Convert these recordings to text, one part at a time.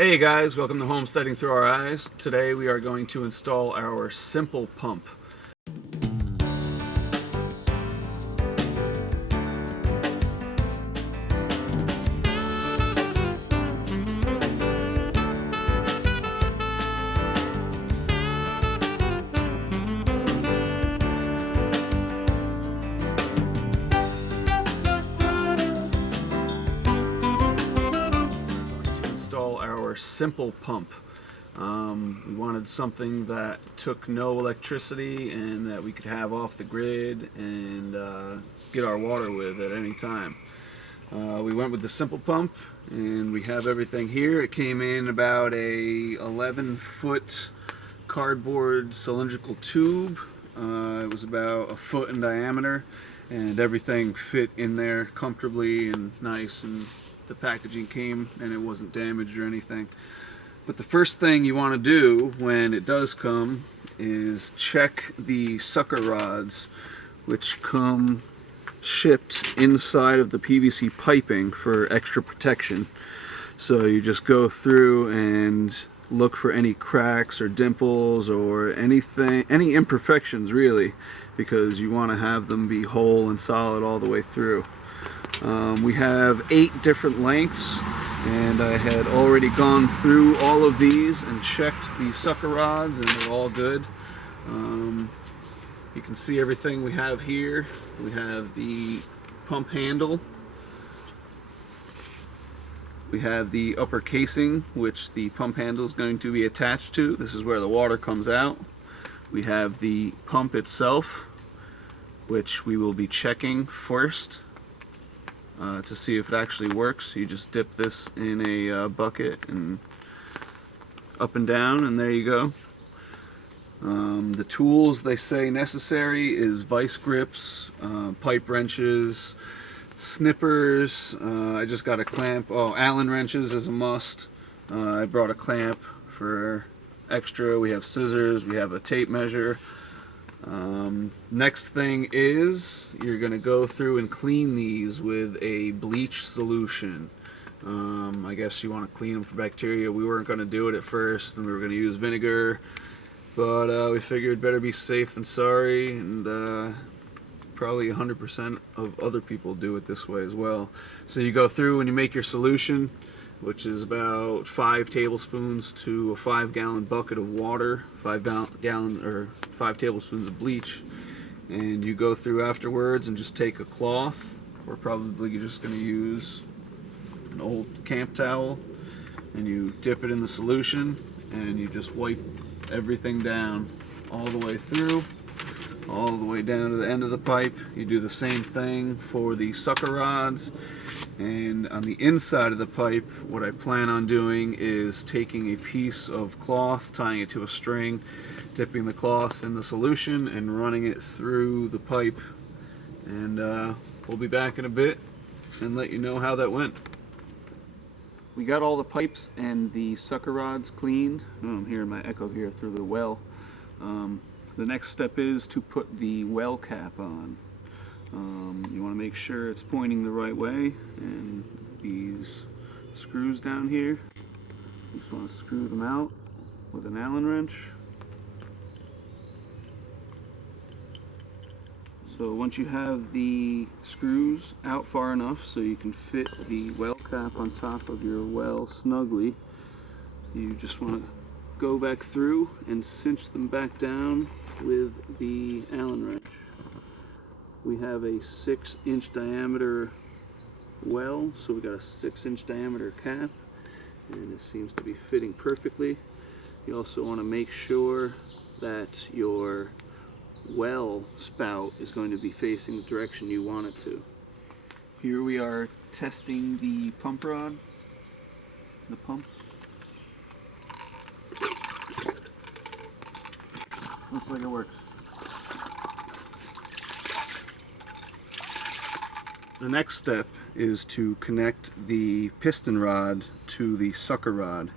Hey guys, welcome to Homesteading Through Our Eyes. Today we are going to install our simple pump. Our simple pump. We wanted something that took no electricity and that we could have off the grid and get our water with at any time. We went with the simple pump and we have everything here. It came in about a 11-foot cardboard cylindrical tube. It was about a foot in diameter and everything fit in there comfortably and nice, and the packaging came and it wasn't damaged or anything. But the first thing you want to do when it does come is check the sucker rods, which come shipped inside of the PVC piping for extra protection. So you just go through and look for any cracks or dimples or anything, any imperfections really, because you want to have them be whole and solid all the way through. We have 8 different lengths, and I had already gone through all of these and checked the sucker rods, and they're all good. You can see everything we have here. We have the pump handle. We have the upper casing, which the pump handle is going to be attached to. This is where the water comes out. We have the pump itself, which we will be checking first to see if it actually works. You just dip this in a bucket and up and down, and there you go. The tools they say necessary is vice grips, pipe wrenches, snippers. I just got a clamp. Oh, Allen wrenches is a must. I brought a clamp for extra. We have scissors. We have a tape measure. Next thing is you're going to go through and clean these with a bleach solution. I guess you want to clean them for bacteria. We weren't going to do it at first, and we were going to use vinegar, but we figured better be safe than sorry, and probably 100% of other people do it this way as well. So you go through and you make your solution, which is about 5 tablespoons to a 5-gallon bucket of water, 5 tablespoons of bleach, and you go through afterwards and just take a cloth. We're probably just going to use an old camp towel, and you dip it in the solution and you just wipe everything down all the way through, all the way down to the end of the pipe. You do the same thing for the sucker rods, and on the inside of the pipe what I plan on doing is taking a piece of cloth, tying it to a string, dipping the cloth in the solution and running it through the pipe, and we'll be back in a bit and let you know how that went. We got all the pipes and the sucker rods cleaned. I'm hearing my echo here through the well. The next step is to put the well cap on. You want to make sure it's pointing the right way, and these screws down here, you just want to screw them out with an Allen wrench. So once you have the screws out far enough so you can fit the well cap on top of your well snugly, you just want to go back through and cinch them back down with the Allen wrench. We have a 6-inch diameter well, so we got a 6-inch diameter cap, and it seems to be fitting perfectly. You also want to make sure that your well spout is going to be facing the direction you want it to. Here we are testing the pump rod, the pump. Looks like it works. The next step is to connect the piston rod to the sucker rod.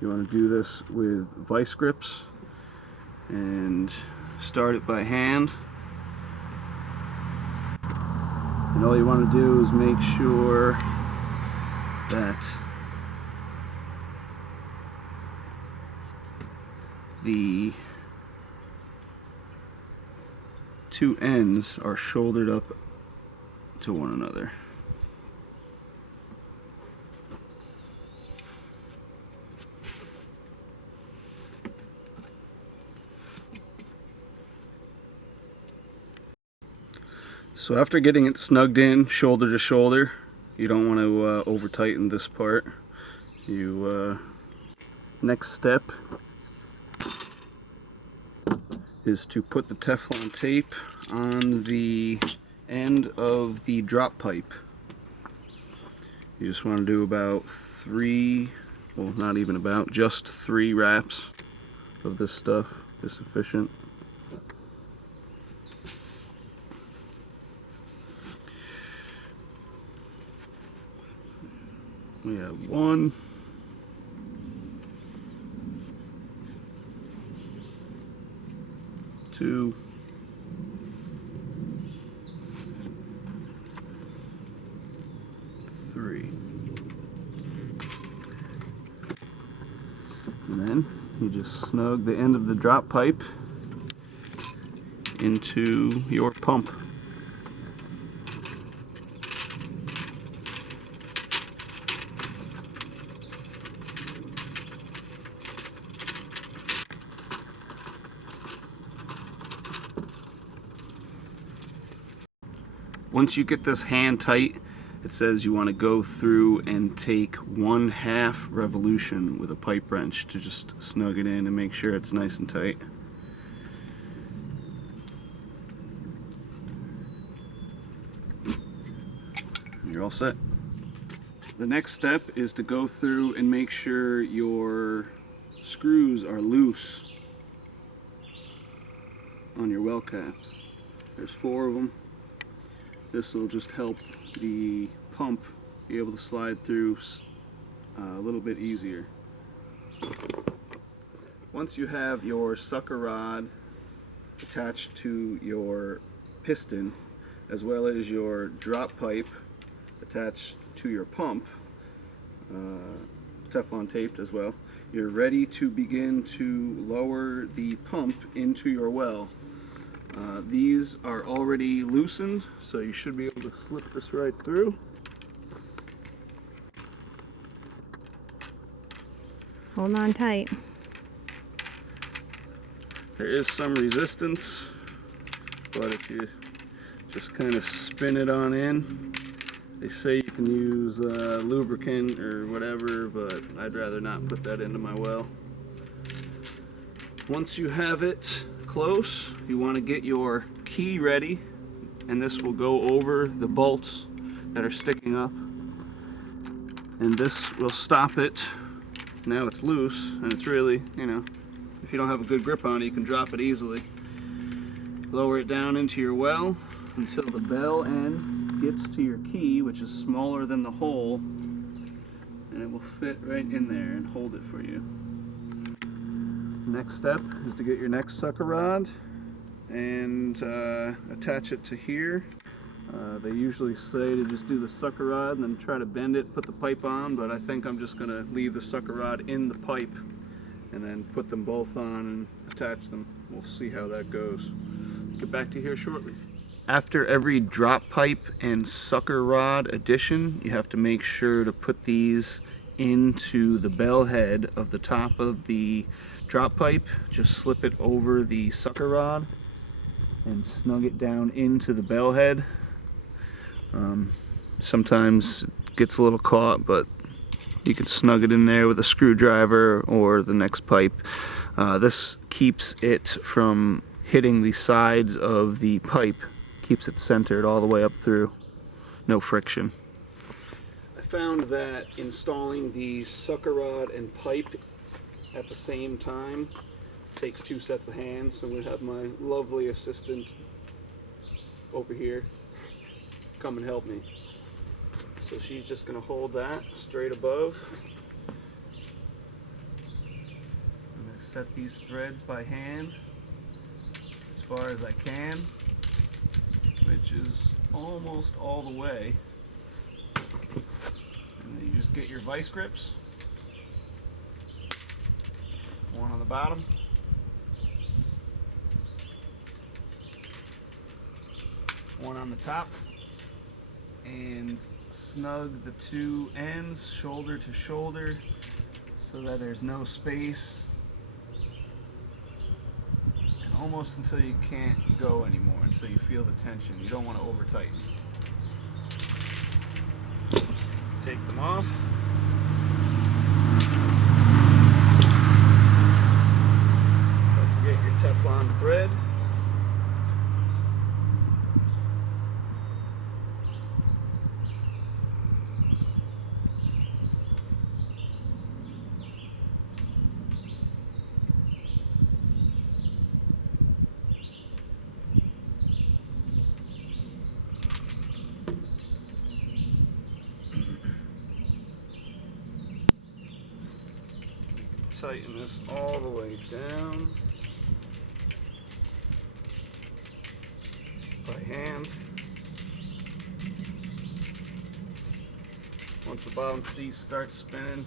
You want to do this with vice grips and start it by hand. And all you want to do is make sure that the two ends are shouldered up to one another. So after getting it snugged in shoulder to shoulder, you don't want to over tighten this part. Next step is to put the Teflon tape on the end of the drop pipe. You just want to do about not even about, just 3 wraps of this stuff is sufficient. We have 1, 2, 3. And then you just snug the end of the drop pipe into your pump. Once you get this hand tight, it says you want to go through and take 1/2 revolution with a pipe wrench to just snug it in and make sure it's nice and tight. You're all set. The next step is to go through and make sure your screws are loose on your well cap. There's 4 of them. This will just help the pump be able to slide through a little bit easier. Once you have your sucker rod attached to your piston, as well as your drop pipe attached to your pump, Teflon taped as well, you're ready to begin to lower the pump into your well. These are already loosened, so you should be able to slip this right through. Hold on tight. There is some resistance, but if you just kind of spin it on in, they say you can use lubricant or whatever, but I'd rather not put that into my well. Once you have it close, you want to get your key ready, and this will go over the bolts that are sticking up, and this will stop it. Now it's loose, and it's really, if you don't have a good grip on it, you can drop it easily. Lower it down into your well until the bell end gets to your key, which is smaller than the hole, and it will fit right in there and hold it for you. Next step is to get your next sucker rod and attach it to here. They usually say to just do the sucker rod and then try to bend it, put the pipe on, but I think I'm just going to leave the sucker rod in the pipe and then put them both on and attach them. We'll see how that goes. Get back to here shortly. After every drop pipe and sucker rod addition, you have to make sure to put these into the bell head of the top of the drop pipe. Just slip it over the sucker rod and snug it down into the bell head. Sometimes it gets a little caught, but you can snug it in there with a screwdriver or the next pipe. This keeps it from hitting the sides of the pipe, keeps it centered all the way up through, no friction. I found that installing the sucker rod and pipe at the same time takes 2 sets of hands, so I'm going to have my lovely assistant over here come and help me. So she's just going to hold that straight above. I'm going to set these threads by hand as far as I can, which is almost all the way. And then you just get your vice grips, one on the bottom one on the top, and snug the two ends shoulder to shoulder so that there's no space, and almost until you can't go anymore, until you feel the tension. You don't want to over tighten. Take them off. Don't forget your Teflon thread. Tighten this all the way down by hand. Once the bottom piece starts spinning,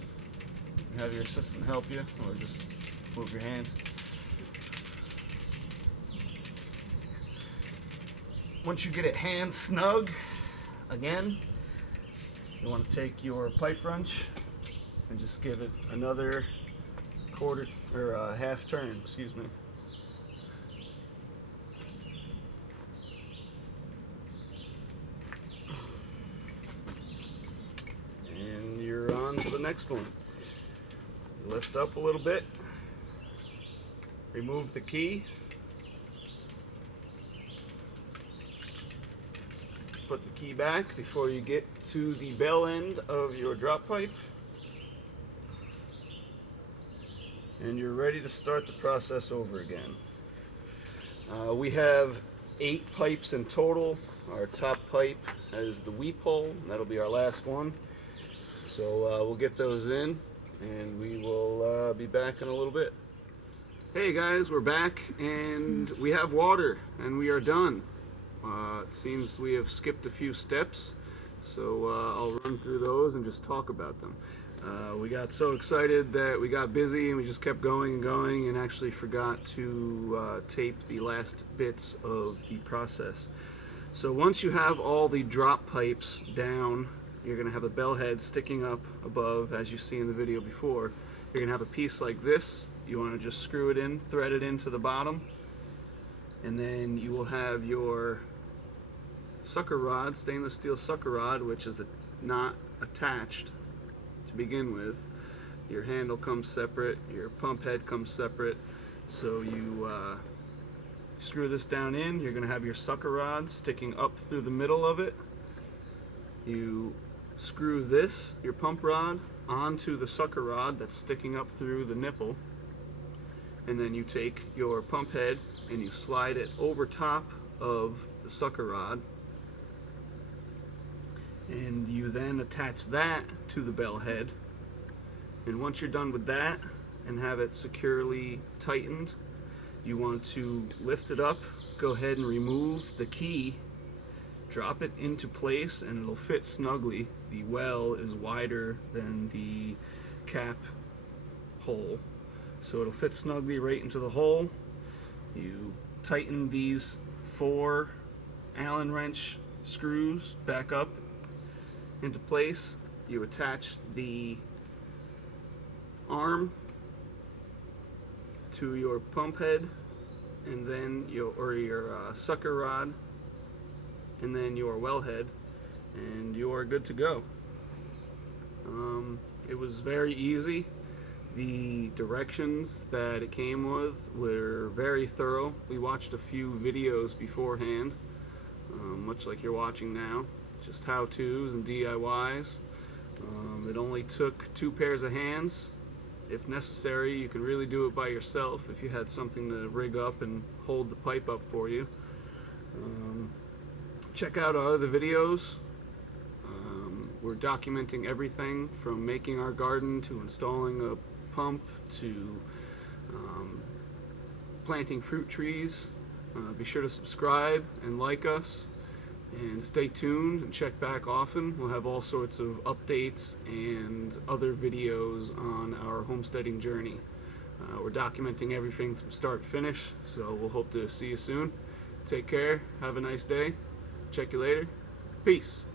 you have your assistant help you, or just move your hands. Once you get it hand snug, again, you want to take your pipe wrench and just give it another quarter or half turn, excuse me. And you're on to the next one. Lift up a little bit, remove the key, put the key back before you get to the bell end of your drop pipe, and you're ready to start the process over again. We have 8 pipes in total. Our top pipe is the weep hole, and that'll be our last one. So we'll get those in, and we will be back in a little bit. Hey guys, we're back, and we have water, and we are done. It seems we have skipped a few steps, so I'll run through those and just talk about them. We got so excited that we got busy and we just kept going and going, and actually forgot to tape the last bits of the process. So once you have all the drop pipes down, you're going to have a bell head sticking up above, as you see in the video before. You're going to have a piece like this. You want to just screw it in, thread it into the bottom, and then you will have your sucker rod, stainless steel sucker rod, which is not attached to begin with. Your handle comes separate, your pump head comes separate, so you screw this down in. You're going to have your sucker rod sticking up through the middle of it. You screw this, your pump rod, onto the sucker rod that's sticking up through the nipple, and then you take your pump head and you slide it over top of the sucker rod, and you then attach that to the bell head. And once you're done with that and have it securely tightened, you want to lift it up, go ahead and remove the key, drop it into place, and it'll fit snugly. The well is wider than the cap hole, so it'll fit snugly right into the hole. You tighten these 4 Allen wrench screws back up into place. You attach the arm to your pump head, and then your sucker rod, and then your well head, and you are good to go. It was very easy. The directions that it came with were very thorough. We watched a few videos beforehand, much like you're watching now, just how-tos and DIYs. It only took 2 pairs of hands. If necessary, you could really do it by yourself if you had something to rig up and hold the pipe up for you. Check out our other videos. We're documenting everything from making our garden to installing a pump to planting fruit trees. Be sure to subscribe and like us, and stay tuned and check back often. We'll have all sorts of updates and other videos on our homesteading journey. We're documenting everything from start to finish, so we'll hope to see you soon. Take care, have a nice day. Check you later. Peace.